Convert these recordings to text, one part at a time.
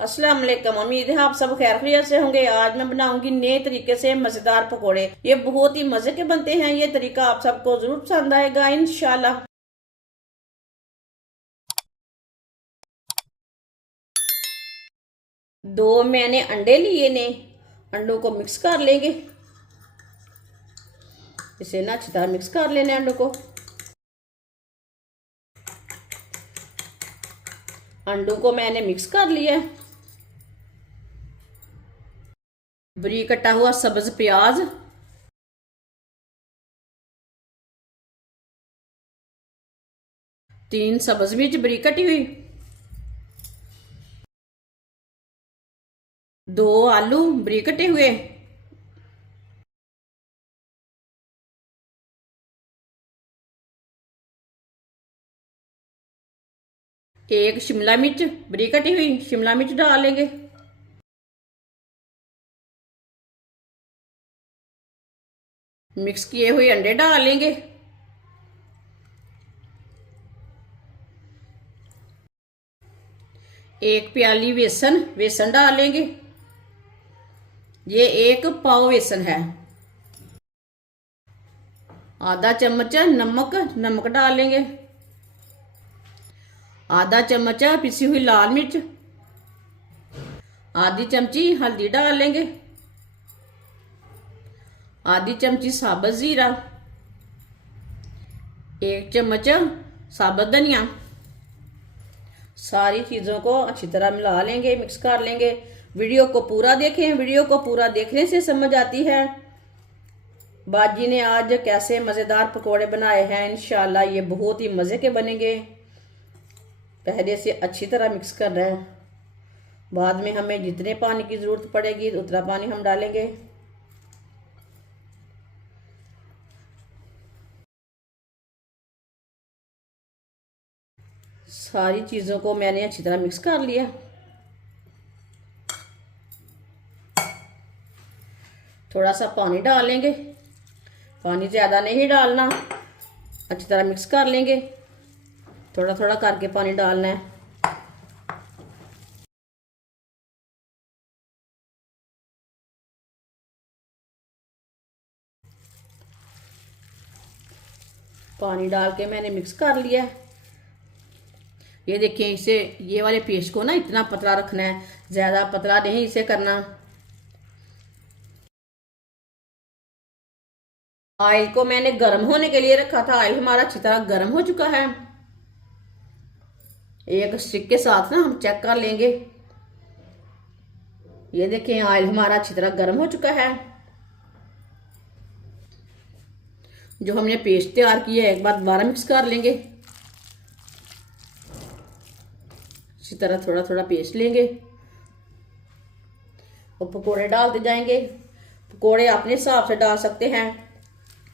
अस्सलाम वालेकुम। उम्मीद है आप सब खैर खैरियत से होंगे। आज मैं बनाऊंगी नए तरीके से मजेदार पकोड़े। ये बहुत ही मजे के बनते हैं। ये तरीका आप सबको जरूर पसंद आएगा इंशाल्लाह। दो मैंने अंडे लिए ने, अंडों को मिक्स कर लेंगे। इसे ना अच्छी तरह मिक्स कर लेने अंडों को। अंडों को मैंने मिक्स कर लिया। बारीक कटा हुआ सब्ज प्याज, तीन सब्ज मिर्च बारीक कटी हुई, दो आलू बारीक कटे हुए, एक शिमला मिर्च बारीक कटी हुई शिमला मिर्च डाल लेंगे। मिक्स किए हुए अंडे डाल लेंगे। एक प्याली बेसन डाल लेंगे। ये एक पाव बेसन है। आधा चम्मच नमक डाल लेंगे। आधा चम्मच पिसी हुई लाल मिर्च, आधी चमची हल्दी डाल लेंगे। आधी चमची साबुत जीरा, एक चम्मच साबुत धनिया। सारी चीज़ों को अच्छी तरह मिला लेंगे, मिक्स कर लेंगे। वीडियो को पूरा देखें। वीडियो को पूरा देखने से समझ आती है बाजी ने आज कैसे मज़ेदार पकोड़े बनाए हैं। इंशाल्लाह ये बहुत ही मज़े के बनेंगे। पहले से अच्छी तरह मिक्स करना है। बाद में हमें जितने पानी की ज़रूरत पड़ेगी उतना पानी हम डालेंगे। सारी चीज़ों को मैंने अच्छी तरह मिक्स कर लिया। थोड़ा सा पानी डाल लेंगे, पानी ज़्यादा नहीं डालना। अच्छी तरह मिक्स कर लेंगे। थोड़ा थोड़ा करके पानी डालना है। पानी डाल के मैंने मिक्स कर लिया। ये देखिए, इसे ये वाले पेस्ट को ना इतना पतला रखना है, ज़्यादा पतला नहीं इसे करना। ऑयल को मैंने गर्म होने के लिए रखा था। ऑयल हमारा अच्छी तरह गर्म हो चुका है। एक स्टिक के साथ ना हम चेक कर लेंगे। ये देखें, ऑयल हमारा अच्छी तरह गर्म हो चुका है। जो हमने पेस्ट तैयार किया है एक बार दोबारा मिक्स कर लेंगे। इसी तरह थोड़ा थोड़ा पेस्ट लेंगे और पकोड़े डालते जाएंगे। पकोड़े अपने हिसाब से डाल सकते हैं,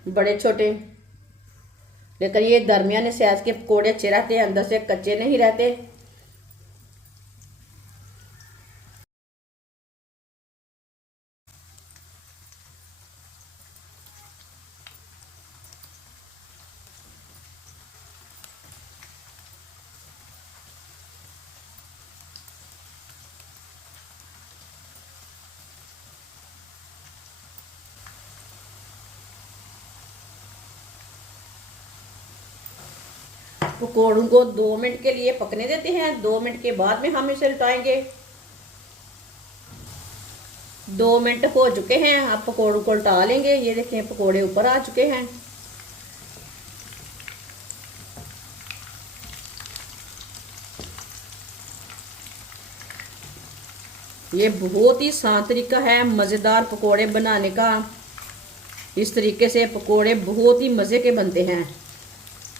बड़े छोटे, लेकिन ये दरमियाने साइज के पकोड़े अच्छे रहते हैं, अंदर से कच्चे नहीं रहते। पकौड़ों को 2 मिनट के लिए पकने देते हैं। 2 मिनट के बाद में हम इसे उल्टाएंगे। 2 मिनट हो चुके हैं। आप पकौड़ों को उल्टा लेंगे। ये देखें, पकौड़े ऊपर आ चुके हैं। ये बहुत ही आसान तरीका है मज़ेदार पकौड़े बनाने का। इस तरीके से पकौड़े बहुत ही मज़े के बनते हैं।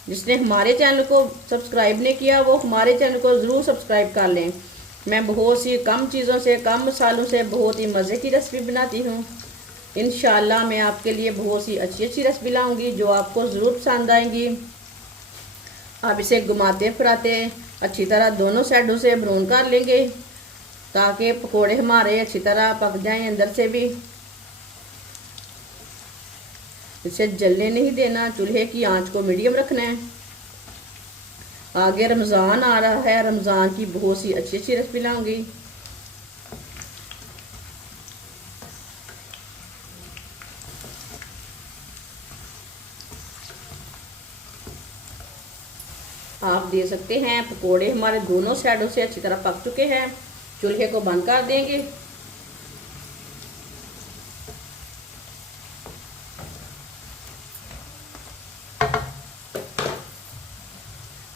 जिसने हमारे चैनल को सब्सक्राइब नहीं किया वो हमारे चैनल को ज़रूर सब्सक्राइब कर लें। मैं बहुत सी कम चीज़ों से, कम मसालों से बहुत ही मज़े की रेसिपी बनाती हूँ। इंशाल्लाह मैं आपके लिए बहुत सी अच्छी अच्छी रेसिपी लाऊंगी जो आपको ज़रूर पसंद आएंगी। आप इसे घुमाते फिराते अच्छी तरह दोनों साइडों से ब्राउन कर लेंगे ताकि पकोड़े हमारे अच्छी तरह पक जाएं अंदर से भी। इसे जलने नहीं देना, चूल्हे की आंच को मीडियम रखना है। आगे रमज़ान आ रहा है, रमज़ान की बहुत सी अच्छी अच्छी रेसिपी लाऊंगी। आप दे सकते हैं। पकोड़े हमारे दोनों साइडों से अच्छी तरह पक चुके हैं। चूल्हे को बंद कर देंगे।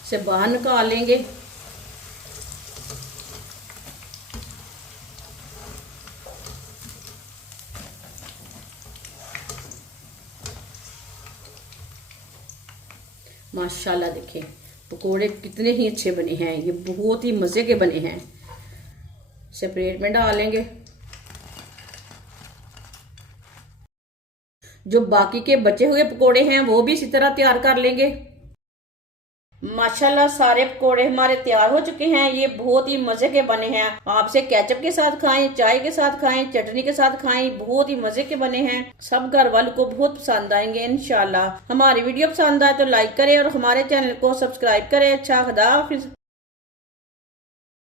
से बाहर निकाल लेंगे। माशाल्लाह देखें पकोड़े कितने ही अच्छे बने हैं, ये बहुत ही मज़े के बने हैं। सेपरेट में डालेंगे। जो बाकी के बचे हुए पकोड़े हैं वो भी इसी तरह तैयार कर लेंगे। माशाल्लाह सारे पकोड़े हमारे तैयार हो चुके हैं। ये बहुत ही मजे के बने हैं। आपसे केचप के साथ खाएं, चाय के साथ खाएं, चटनी के साथ खाएं, बहुत ही मजे के बने हैं। सब घर वालों को बहुत पसंद आएंगे इंशाल्लाह। हमारी वीडियो पसंद आए तो लाइक करें और हमारे चैनल को सब्सक्राइब करें। अच्छा, खुदा हाफिज।